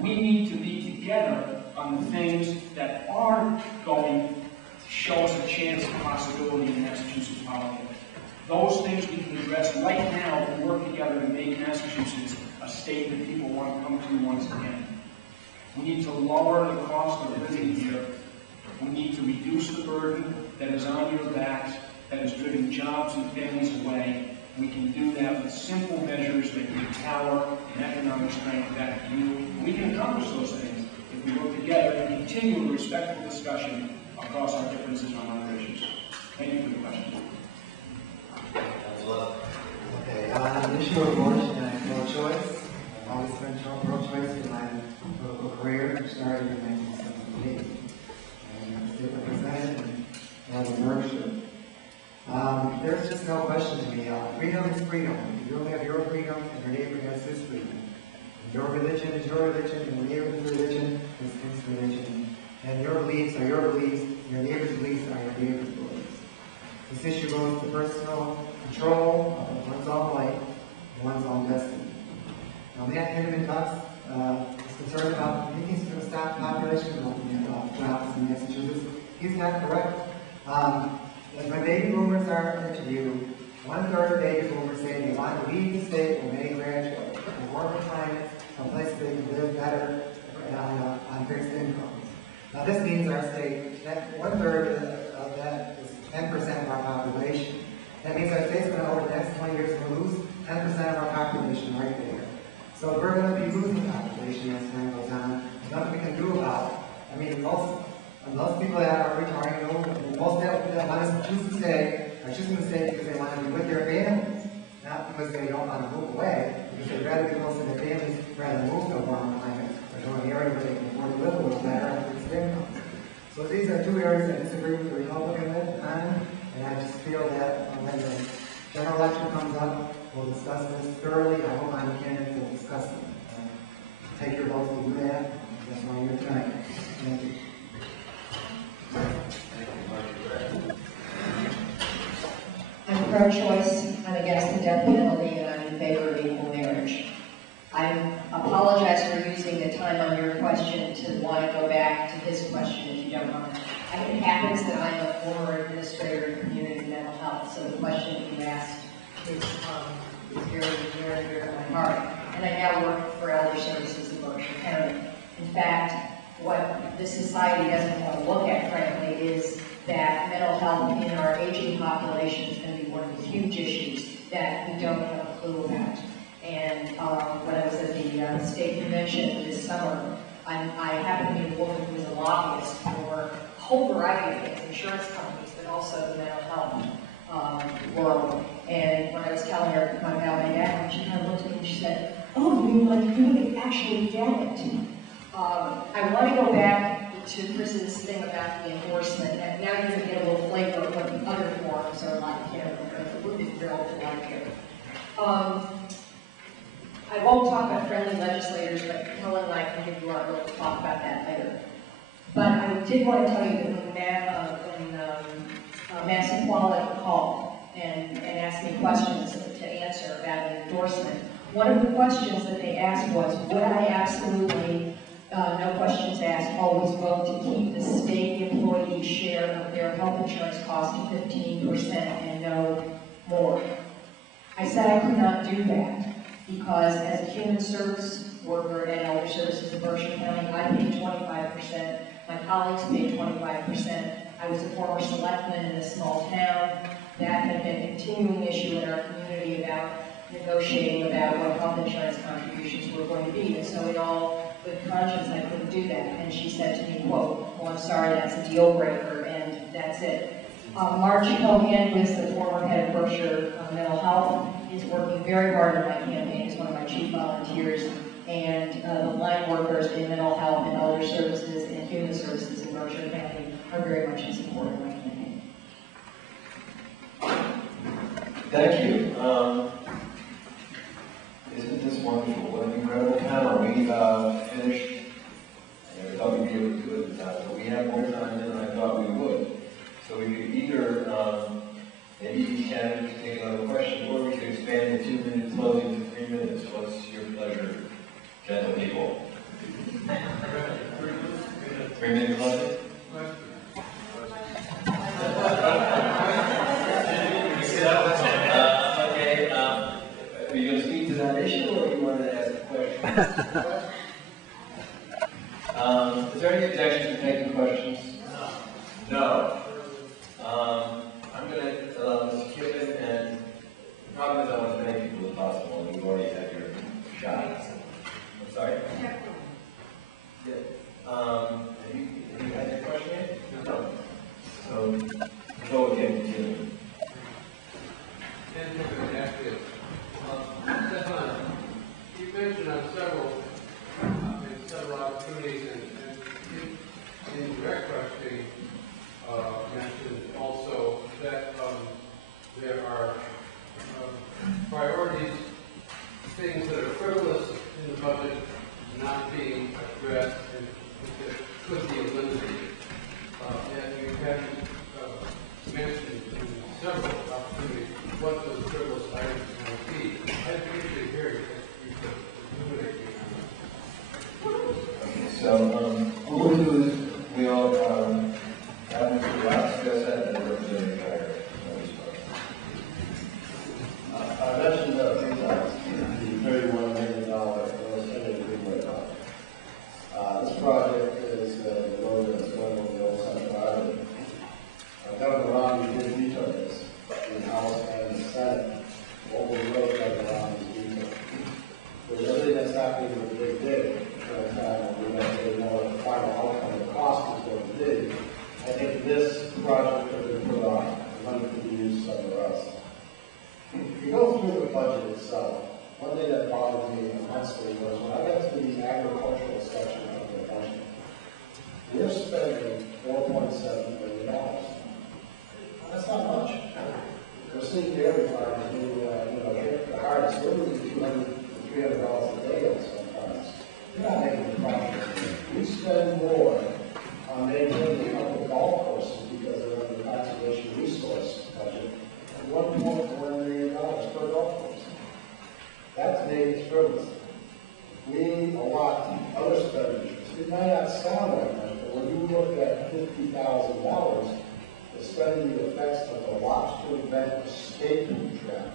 We need to be together on the things that are going to show us a chance of possibility in Massachusetts politics. Those things we can address right now and work together to make Massachusetts a state that people want to come to once again. We need to lower the cost of living here. We need to reduce the burden that is on your backs, that has driven jobs and families away. We can do that with simple measures that give power and economic strength back to you. We can accomplish those things if we work together and continue a respectful discussion across our differences on other issues. Thank you for the question. Okay, on the issue of abortion and pro-choice, I've always been pro-choice in my political career. I started in 1978. And I was state representative and in Berkshire. There's just no question to me. Freedom is freedom. You don't have your freedom, and your neighbor has his freedom. Your religion is your religion, and your neighbor's religion is his religion. And your beliefs are your beliefs, and your neighbor's beliefs are your neighbor's beliefs. This issue goes to personal control of one's own life and one's own destiny. Now, Matt Kinnaman is concerned about, he thinks he's going to stop population growth in jobs in Massachusetts. He's not correct. When baby boomers are interviewed, 1/3 of baby boomers say they want to leave the state with many grandchildren, and warmer climates, someplace they can live better on fixed incomes. Now, this means our state, that 1/3 of that is 10% of our population. That means our state's going to, over the next 20 years, going to lose 10% of our population right there. So we're going to be losing population as time goes on. There's nothing we can do about it. I mean, most people that are retiring, most that want us to choose to stay are choosing to stay because they want to be with their families, not because they don't want to move away, because they'd rather be close to their families rather than move to a warmer climate or to an area where they can afford to live a little better and fix their incomes. So these are two areas I disagree with the Republican on, and I just feel that when the general election comes up, we'll discuss this thoroughly. I hope I'm a candidate to discuss it. Take your votes to do that. That's why you're here tonight. Thank you. I'm pro-choice. I'm against question to want to go back to his question, if you don't mind. It happens that I'm a former administrator in community mental health, so the question that you asked is very near and dear to my heart. And I now work for Elder Services in Berkshire County. In fact, what this society doesn't want to look at, frankly, is that mental health in our aging population is going to be one of the huge issues that we don't have a clue about. And when I was at the state convention this summer, I happened to be a woman who was a lobbyist for a whole variety of things, insurance companies, but also the mental health world. And when I was telling her about my background, she kind of looked at me and she said, "Oh, you actually get it." I want to go back to Chris's thing about the endorsement, and now you're going to get a little flavor of what the other forums are like here. We're being thrilled to like here. I won't talk about friendly legislators, but Helen and I can give you our room to talk about that later. But I did want to tell you that when Mass Equality called and asked me questions to answer about an endorsement, one of the questions that they asked was, would I absolutely, no questions asked, always vote to keep the state employee share of their health insurance cost to 15% and no more? I said I could not do that because as a human service worker at Elder Services in Berkshire County, I paid 25%, my colleagues paid 25%. I was a former selectman in a small town. That had been a continuing issue in our community about negotiating about what health insurance contributions were going to be. And so in all good conscience, I couldn't do that. And she said to me, quote, "Well, I'm sorry, that's a deal breaker," and that's it. Margie, who is the former head of Berkshire Mental Health, is working very hard on my campaign as one of my chief volunteers, and the line workers in mental health and elder services and human services in Berkshire County are very much in support of my campaign. Thank you. Isn't this wonderful? What an incredible panel. We finished, I thought we'd be able to do it this time, but we have more time than I thought we would. So we could either, maybe each candidate could take another question, or we could expand the 2-minute closing to 3 minutes. What's your pleasure, gentle people? 3-minute closing? Okay, are you going to speak to that issue, or do you want to ask a question? Is there any objection to taking questions? No. I'm going to allow Mr. Kinnaman, and the problem is I want as many people as possible, and you've already had your shot. I'm sorry? Yeah. Have you had your question yet? No. So, go again, Kinnaman. Stefan, you mentioned on several opportunities, and in direct questioning, mentioned also that there are priorities, things that are frivolous in the budget not being addressed and that could be eliminated. And you have mentioned in several opportunities what those frivolous items might be. I'd be interested to hear if you could illuminate me on that. So, what we'll do is we all have Mr. Racz discuss that and then Representative Guyer. I mentioned 3 times the $31 million illustrated Greenway project. This project is the road that's going over the old Central Island. Governor Romney did veto this in the House and the Senate. Over the road, Governor Romney's veto. With everything that's happening with the big dig, during the time when we're going to get more of the final outcome of the cost is going to be, I think this project could have been put on, the money could be used somewhere else. If you go through the budget itself, one thing that bothered me immensely was when I got to the agricultural section of the budget, we're spending $4.7 billion. That's not much. We're seeing dairy farmers who, hit the hardest, literally $200 to $300 a day sometimes. They're not making the profits. We spend more on maintaining a couple of golf courses because they're under the conservation resource budget at $1.1 million per golf course. That to me is frivolous. We allot other expenditures, might not sound like much, but when you look at $50,000, the study the effects of the lobster event escape trap,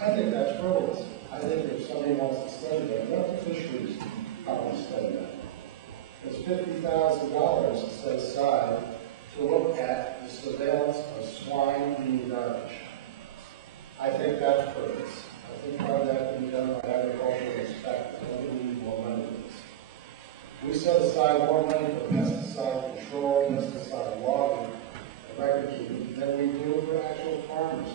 I think that's frivolous. I think if somebody wants to study that, let the fisheries probably study that. It's $50,000 set aside to look at the surveillance of swine eating garbage. I think that's frivolous. I think part of that can be done by agricultural inspectors. I don't need more money for this. We set aside more money for pesticide control, pesticide logging, and record keeping than we do for actual farmers.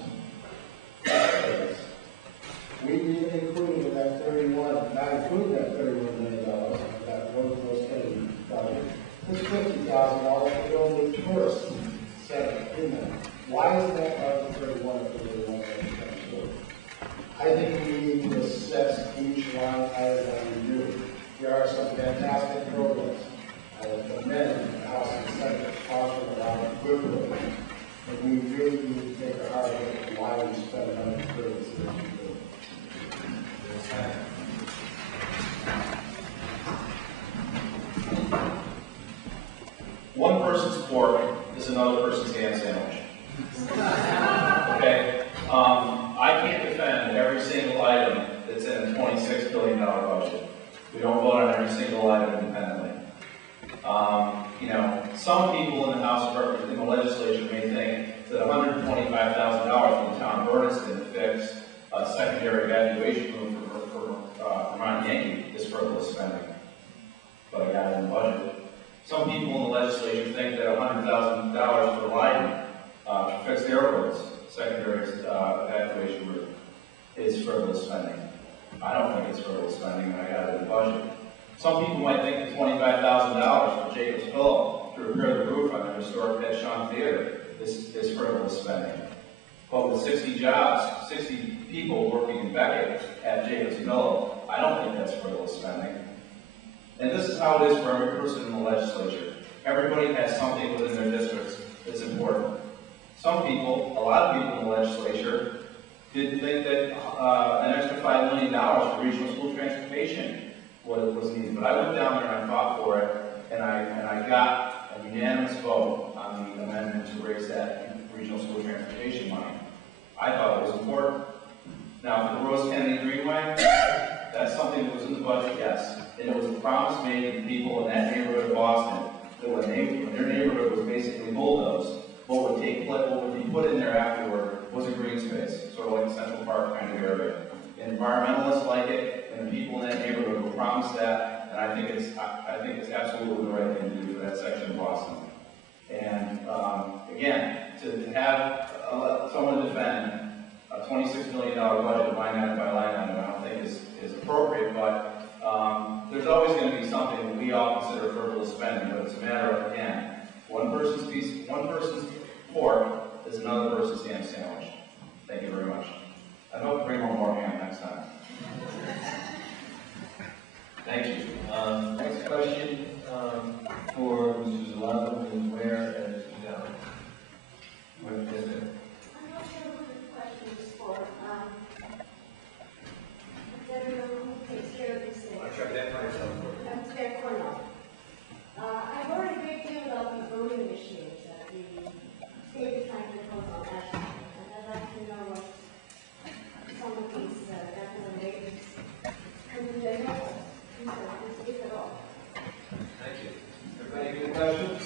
We even included in that not including that $31 million that road Kennedy project, there's $50,000 to build a tourist center in there. Why is that part of the 31 if we really want to do it? I think we need to assess each line item that we do. There are some fantastic programs. I would commend the House and Senate sponsoring a lot of good programs. But we really need to take a hard look at why we spend money for this as we do. One person's pork is another person's ham sandwich. Okay? I can't defend every single item that's in a $26 billion budget. We don't vote on every single item independently. You know, some people in the House of Representatives, in the legislature, may think that $125,000 from the town of Berkshire to fix a secondary evaluation room for Vermont Yankee is frivolous spending. But I got it in the budget. Some people in the legislature think that $100,000 for Leiden to fix their roads, secondary evacuation route, is frivolous spending. I don't think it's frivolous spending, and I got it in the budget. Some people might think that $25,000 for Jacob's Pillow to repair the roof on the historic Pet Sean Theater is frivolous spending. But with 60 jobs, 60 people working in Beckett at Jacob's Pillow, I don't think that's frivolous spending. And this is how it is for every person in the legislature. Everybody has something within their districts that's important. Some people, a lot of people in the legislature, didn't think that an extra $5 million for regional school transportation was needed. But I went down there and I fought for it, and I got a unanimous vote on the amendment to raise that regional school transportation money. I thought it was important. Now, for the Rose Kennedy Greenway, that's something that was in the budget, yes. And it was a promise made to people in that neighborhood of Boston that when their neighborhood was basically bulldozed, what would be put in there afterward was a green space, sort of like a Central Park kind of area. And environmentalists like it, and the people in that neighborhood were promised that, and I think it's absolutely the right thing to do for that section of Boston. And again, to have someone defend a $26 million budget line item by line item, I don't think is appropriate, but there's always going to be something that we all consider frivolous spending, but it's a matter of, again, one person's pork is another person's ham sandwich. Thank you very much. I hope to bring more ham next time. Thank you. Next question for Mr. Zelazo, Ms. Ware, and Mr. D-Dalton. Yes, sir. I'm not sure who the question is for. Who takes care of these things? I'll try to identify yourself for you. I'm Claire Cornell. I've heard a great deal about the voting machines that the state is trying to put on Ashfield, and I'd like to know what some of these recommendations can do they help us, if at all. Thank you. Everybody good questions?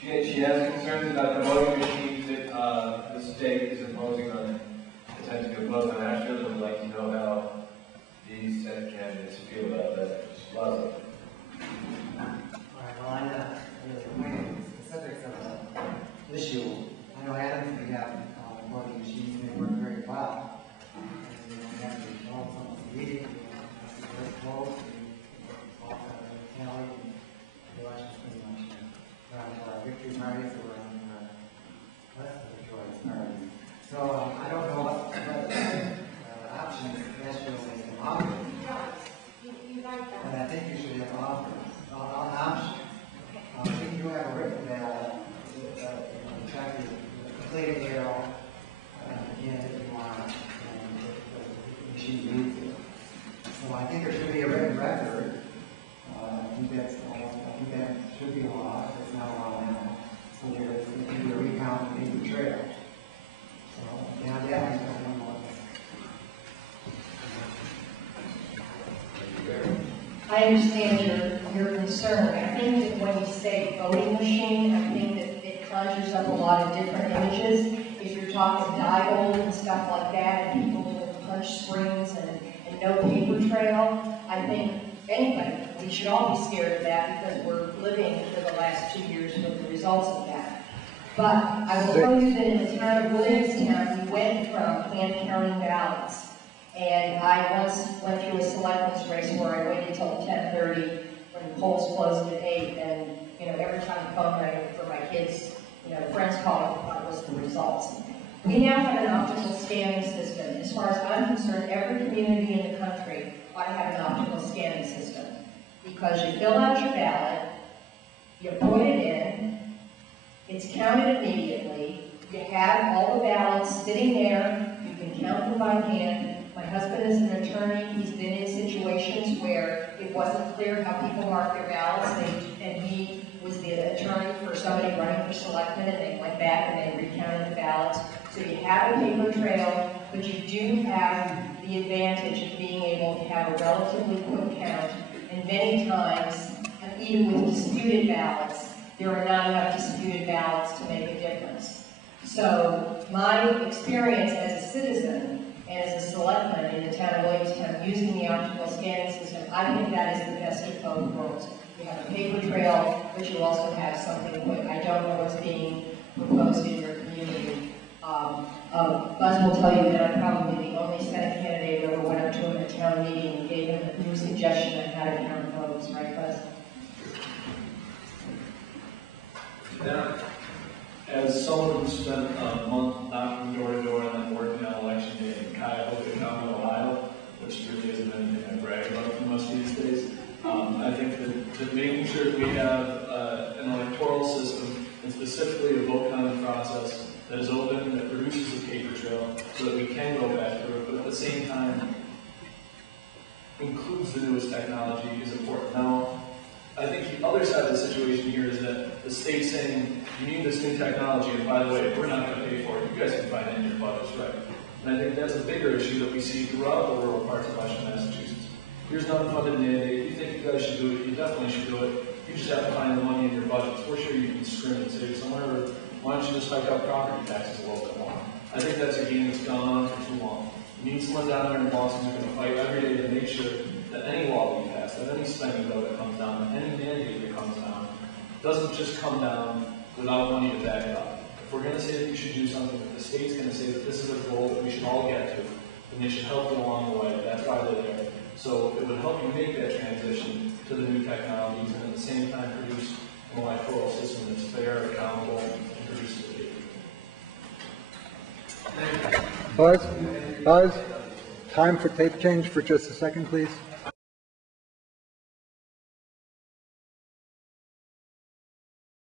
She has concerns about the voting machines that the state is imposing on, attempting to impose on Ashfield, and would like to know how these Senate candidates feel about that. Love it. Well, I'm not really acquainted with the specifics of the issue. I know Adams, we have voting machines, and they work very well. And we don't have to hold someone's meeting, we don't have to first vote, we walk out of the tally, and the election's pretty much around our victory parties or around the rest of the choice parties. So I don't know what options Ashfield is to offer. You like that. But I think you should think that should be a law, it's not a law now. So there's going to be a recount of paper trail. So, yeah, that I don't know. I understand your concern. I think that when you say voting machine, I think that it conjures up a lot of different images. If you're talking dial and stuff like that, and people doing punch screens and no paper trail, I think anybody, we should all be scared of that because we're living for the last 2 years with the results of that. But I will tell you that in the town of Williamstown, we went from hand counting ballots. And I once went through a selectmen's race where I waited till 10:30 when the polls closed at 8, and every time the phone rang for my kids, friends called and thought it was the results. We now have an optical scanning system. As far as I'm concerned, every community in the country ought to have an optical scanning system because you fill out your ballot, you put it in, it's counted immediately, you have all the ballots sitting there, you can count them by hand. My husband is an attorney. He's been in situations where it wasn't clear how people marked their ballots, and he was the attorney for somebody running for selectmen, and they went back and they recounted the ballots. So you have a paper trail, but you do have the advantage of being able to have a relatively quick count, and many times, even with disputed ballots, there are not enough disputed ballots to make a difference. So my experience as a citizen and as a selectman in the town of Williamstown using the optical scanning system, I think that is the best of both worlds. You have a paper trail, but you also have something quick. I don't know what's being proposed in your community. Buzz will tell you that I'm probably the only Senate candidate who ever went up to him at a town meeting and gave him a new suggestion on how to count votes, right, Buzz? Yeah. As someone who spent a month knocking door to door and then working on election day in Cuyahoga County, Ohio, which really isn't anything I brag about too much these days, I think that making sure that we have an electoral system, and specifically a vote counting process that is open, that produces a paper trail, so that we can go back through it, but at the same time includes the newest technology is important. Now, I think the other side of the situation here is that the state's saying, you need this new technology, and by the way, we're not going to pay for it. You guys can find it in your budgets, right? And I think that's a bigger issue that we see throughout the rural parts of Western Massachusetts. Here's an unfunded mandate. If you think you guys should do it, you definitely should do it. You just have to find the money in your budgets. We're sure you can scrim and save somewhere, or why don't you just hike up property taxes a little bit more? I think that's a game that's gone on for too long. You need someone down there in Boston who's going to fight every day to make sure that any law we pass, that any spending bill that comes down, that any mandate that comes down, doesn't just come down without money to back it up. If we're going to say that you should do something, if the state's going to say that this is a goal that we should all get to, then they should help you along the way. That's why they're there. So it would help you make that transition to the new technologies and at the same time produce an electoral system that's fair, accountable, and produces a paper. Buzz, time for tape change for just a second, please.